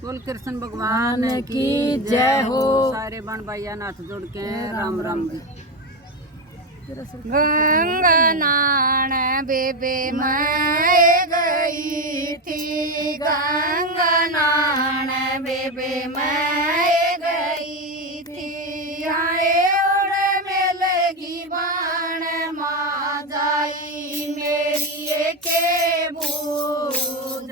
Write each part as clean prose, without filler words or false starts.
बोल कृष्ण भगवान की जय हो। सारे बन भाइया नाथ जोड़ के राम राम जी। गंगा नान बेबे मैं गई थी, गंगा नान बेबे मैं गई थी। आए उड़ में लगी बाण माँ जाई मेरी के बूझ।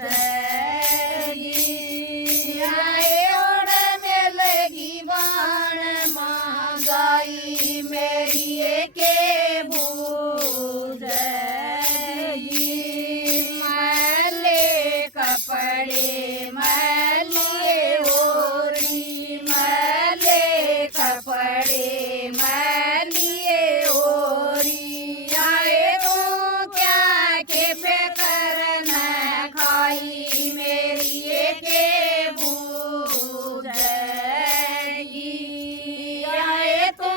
आए उड़ में लगी बाण माँ जाई मेरी के कपड़े मैले ओरी, मैले कपड़े मैले ओरी। आए तू क्या के बेकर न खाई मेरी के बूझ। आए तू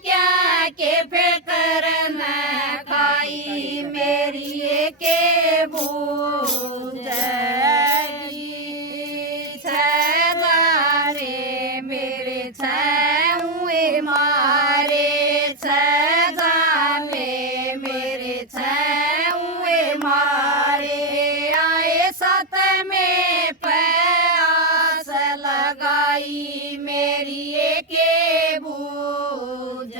क्या के बेकर न खाई मेरी के बूझ। हुए मारे छजा में मेरे हुए मारे। आए सत में प्यास लगाई मेरी के बूझ।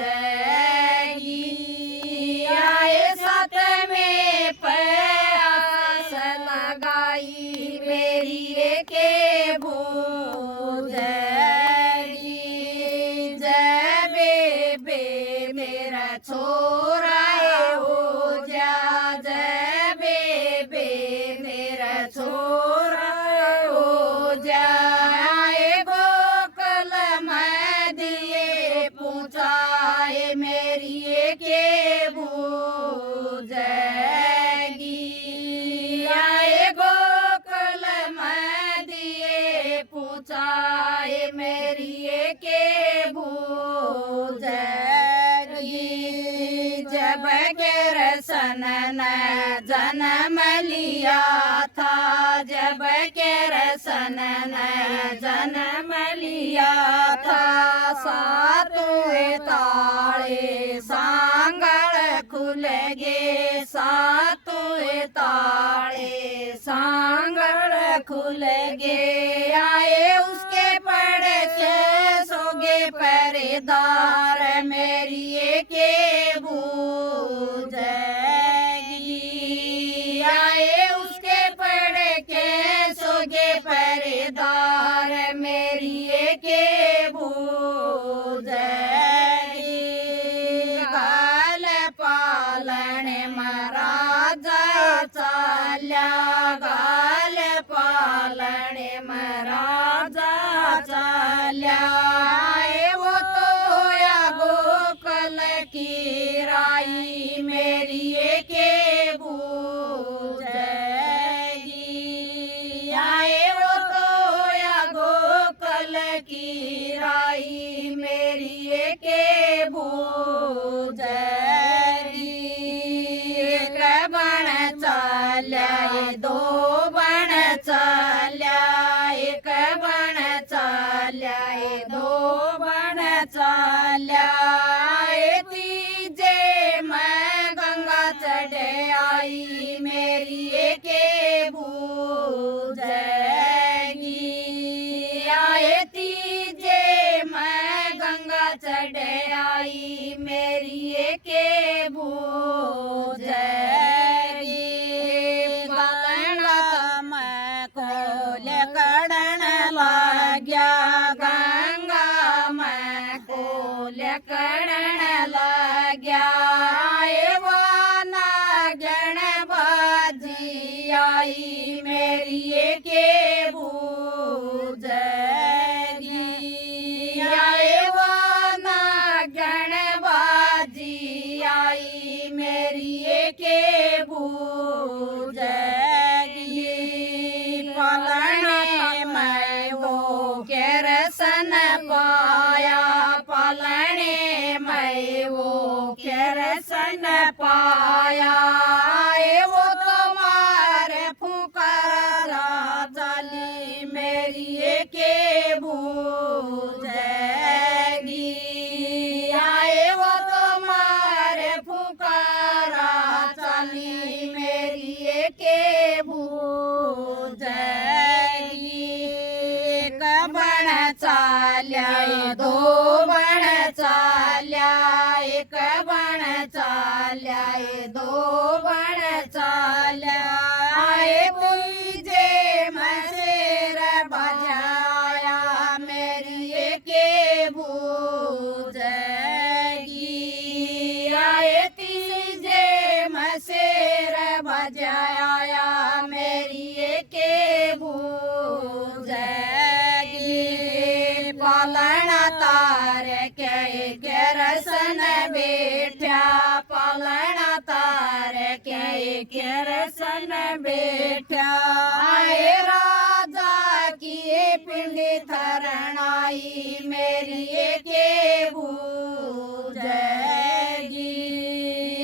आए सत में प्यास लगाई मेरी के बूझ। मेरा छोरा हो जा जय बेबे, मेरा छोरा हो जाए। गोकुल में दिए पूछाए मेरी के बूझ। आए गोकुल में दिए पूछाए मेरी के बूझ। जब कृष्ण ने जन्म लिया था, जब कृष्ण ने जन्म लिया था। सातवें ताले सांगड़ खुल गे, सातवें ताले सांगड़ खुल गे। आए उसके पड़ के सोगे पहरेदार मेरी के बूझ। आए उसके पड़ के सोगे पहरेदार मेरी के बूझ। गाल पालन महाराजा चाल्या, गाल पालन महाराजा चाल्या। वो तो होया गोकुल की राई मेरी के बूझ। आए वो तो होया गोकुल की राई मेरी के बूझ। एक बण चाल्या दो बण चाल्या, एक बण चाल्या दो बण चाल्या। तीजे मैं गंगा चढ़ आई मेरी के बूझ। आए तीजे मैं गंगा चढ़ आई मेरी के बूझ। मैं खोल कड़न लाग्या, गंगा मैं खोल कड़न लाग्या। आए वो नागण बाजी आई मेरी के बूझ। आए वो नागण बाजी आई मेरी के बूझ। पालने मैं वो कृष्ण पाया, पालने मैं वो कृष्ण पाया। वो तुम्हारे फुकर राजा ली मेरी के बूझेगी। आए वो तुम्हारे पुकारा चली मेरी के बूझेगी। एक बण चाल्या दो बण चाल्या एक बण चाल्या दो बण चाल्या। आए तुझे मसेर बजाया मेरी के बूझेगी। आए तुझे मसेर बजाया मेरी के बूझेगी। पालना तार के रसन बैठा पालना तार के रसन बैठा। आए राजा की पिंडी थरनाई मेरी के बूझेगी।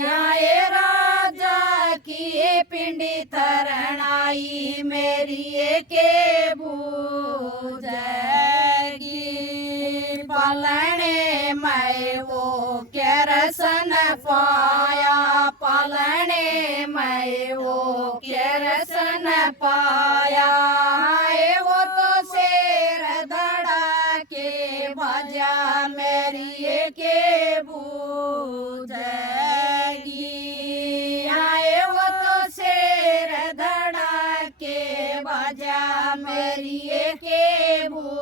आए राजा की पिंडी थरनाई मेरी के बूझेगी। पालने मैं वो के रसन पाया पालने मैं वो के रसन पाया। आए वो तो शेर धड़ा के भजा मेरी के बूझेगी। आए वो तो शेर धड़ा के भजा मेरी के बूझेगी।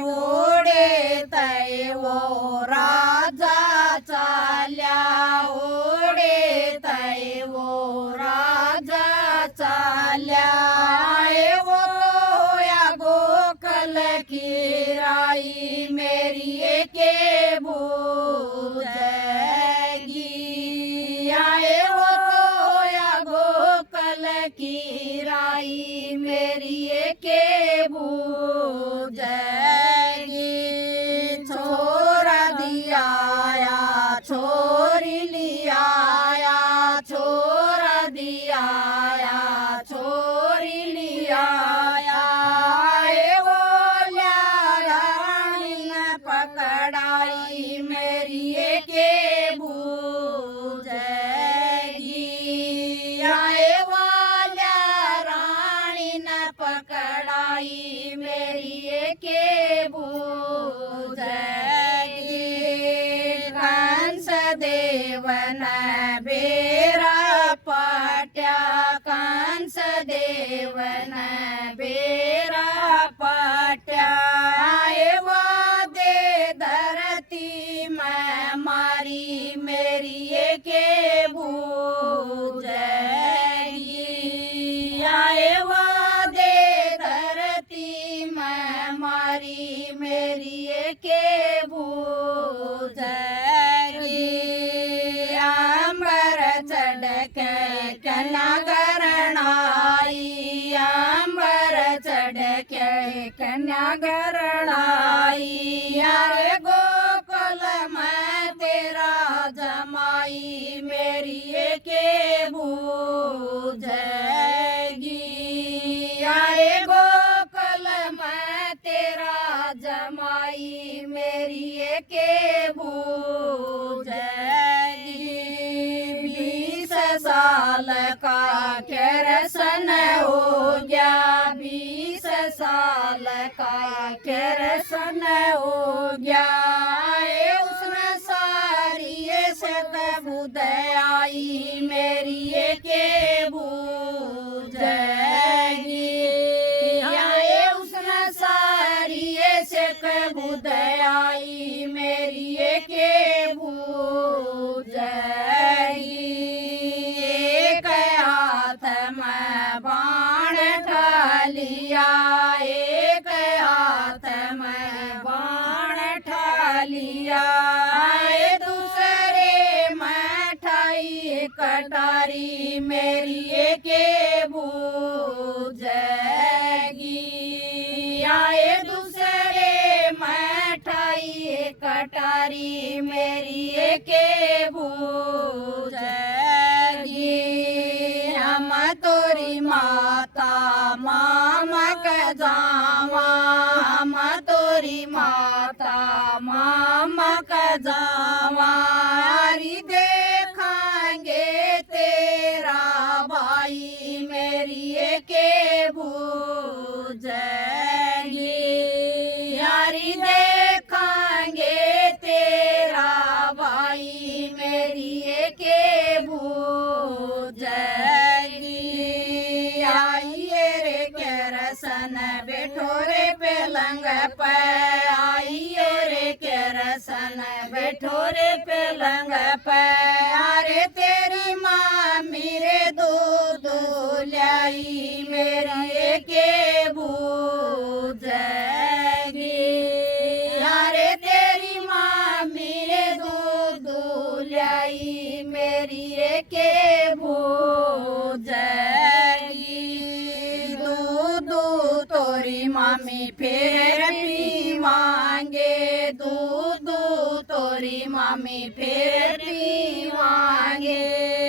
ओढे तय वो राजा चाल्या ओढे तय वो राजा चाल्या। आए वो तो या गोकल की राई मेरी के बूझेगी। आए वो तो या गोकल की राई मेरी के बूझेगी। छोरा दिया छोरी लिया छोरा दिया छोरी लिया। आए वो रानी न पकड़ाई मेरी के बूझेगी। आए वाला रानी न पकड़ाई मेरी के बूझेगी। कंस देवन बेरा पाट्या कंस देवन बेरा पाट्या। आए वादे धरती में मारी मेरी के बूझेगी। आए वादे धरती में मारी मेरी के बूझेगी। अंबर चढ़ के कन्यागरणाई अंबर चढ़ के कन्यागरणाई। यारे गोकुल में तेरा जमाई मेरी के बूझेगी। यारे गोकुल में तेरा जमाई मेरी के बूझेगी। 20 साल का केरसन हो गया 20 साल का केरसन हो गया। आए उसने सारी से बुध आई मेरी के बूझेगी। आए उसने सारी से बुध आई मेरी के बूझेगी। एक हाथ में बाण ठालिया एक हाथ में बाण ठालिया। आए दूसरे में ठाई कटारी मेरी के बूझेगी। आए दूसरे में ठाई कटारी मेरी के बूझेगी। हम तोरी माँ जावा हम तोरी माता मामा का जावा यारी देखांगे तेरा भाई मेरी के भूजेगी यारी देखांगे तेरा भाई मेरी के भूजेगी आइए रे केरसन बैठो रे पलंग पे आइए रे केरसन बैठो रे पलंग पे अरे तेरी माँ मेरे दूध लाई मेरी के भूजेगी अरे तेरी माँ मेरे दूध लाई मेरी के भूजेगी दूध तोरी मामी फिर पीवांगे दूध तोरी मामी फिर पीवांगे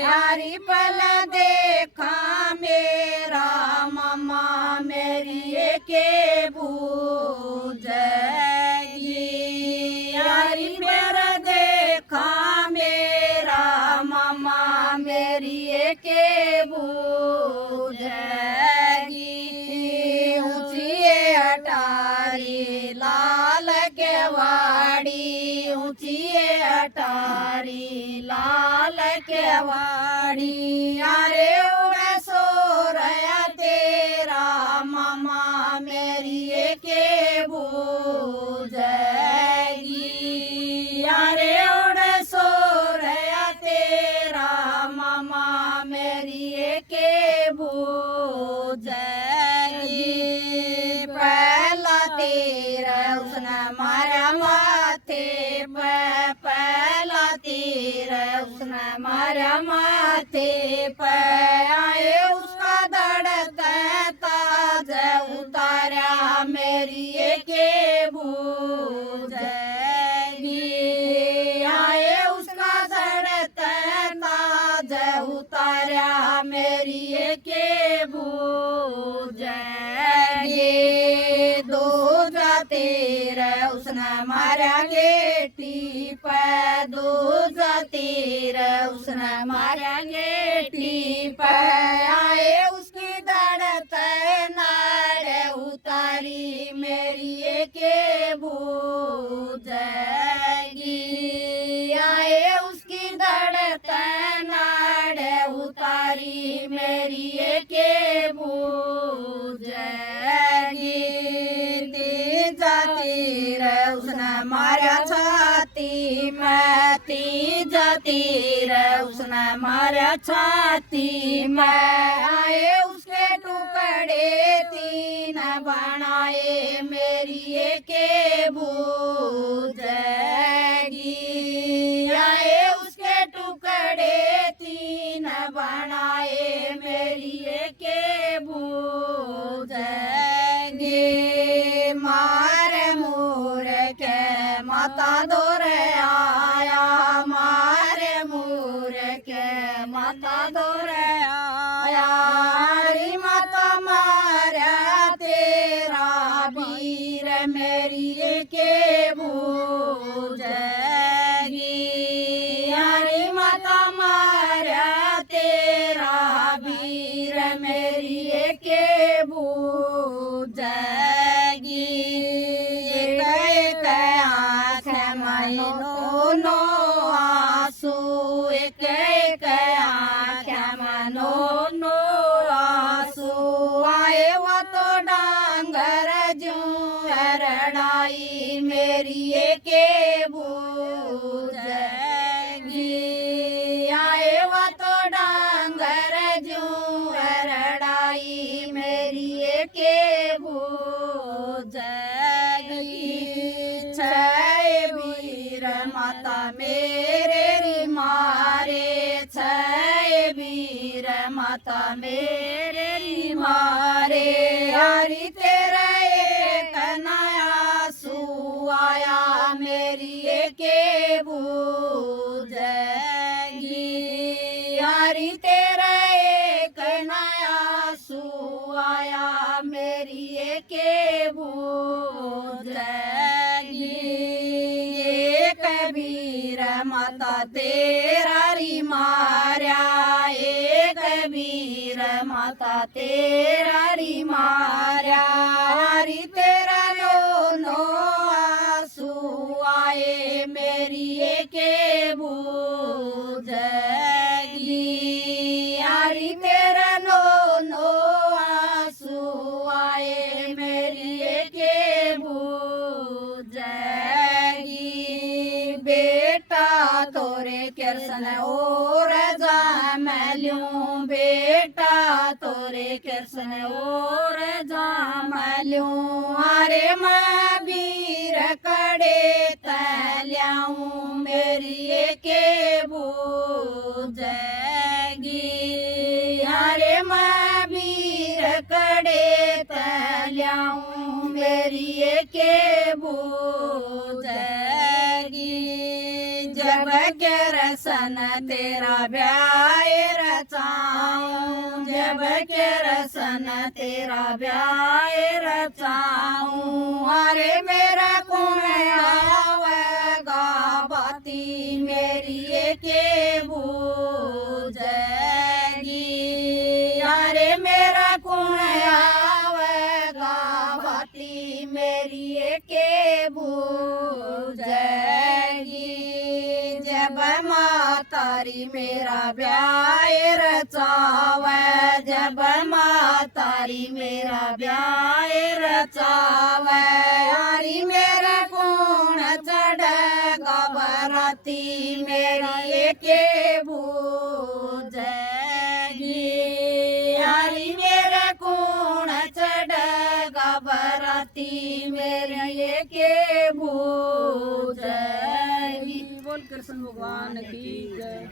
हरी पल देखा मेरा मामा मेरी के भूजेगी हरी पर देखा मेरा मामा मेरी के भूजेगी ऊंची अटारी लाल के वाड़ी ऊंची अटारी लाल के वाड़ी अरे उड़ा सो रहा तेरा मामा मेरी के भूजेगी अरे उड़ा सो रहा तेरा मामा मेरी के भूजेगी पहला तीर उसने मारा माथे पे पहला तीर उसने मारा माथे पे आए उसका धड़कता उतारा मेरी के भूजेगी आए उसका धड़कता उतारा मेरी के भूजेगी दो जातीर उसने मारा गेटी पे दो जातीर उसने मारा गेटी पे आए उसकी धड़कन नाड़े उतारी मेरी के भूजेगी आए उसकी धड़कन नाड़े उतारी मेरी के भूजेगी तीर उसने मारा छाती में तीजा तीर उसने मारा छाती में आए उसके टुकड़े तीन बनाए मेरी के भूजेगी आए उसके टुकड़े तीन बनाए मेरी के भूजेगी मारे मोर के माता दौरे आया मारे मोर के माता दौरे आया हरी माता मारा तेरा वीर मेरी के भूजेगी हरी माता मारा तेरा वीर मेरी के भूजेगी नो आंसू एक एक आँखें मनो नो आंसू आए वो तो डांगर जू रड़ाई मेरी के भूजेगी आए वो तो डांगर जू रड़ाई मेरी के भूजेगी माता मेरे री मारे छय वीर माता मेरे री मारे हरी तेरा एक नया सू आया मेरी तेरा री मार्या एक वीर माता तेरा री मार्या हरि तेरा नो आंसू आए मेरी एके बूझगी हरि तेरा नो आंसू आए मेरी एके बूझगी बेटा तोरे कृष्ण और जामल्यूं बेटा तोरे कृष्ण और जामल्यूं अरे मैं वीर कड़े तल्याऊं मेरी के बूझगी अरे मैं वीर कड़े तल्याऊं मेरी के बूझगी जब के रसन तेरा ब्याह रचाऊं जब के रसन तेरा ब्याह रचाऊं अरे मेरा कौन आवेगा बाती मेरी के बूझगी अरे मेरा कौन आवेगा बाती मेरी के बूझगी जब मातारी मेरा ब्याह रचावे जब मातारी मेरा ब्याह रचावे हरी मेरा कौन चढ़ेगा बराती मेरी के बूझगी हरी मेरा कौन चढ़ेगा बराती मेरी के बूझगी। बोल कृष्ण भगवान की जय।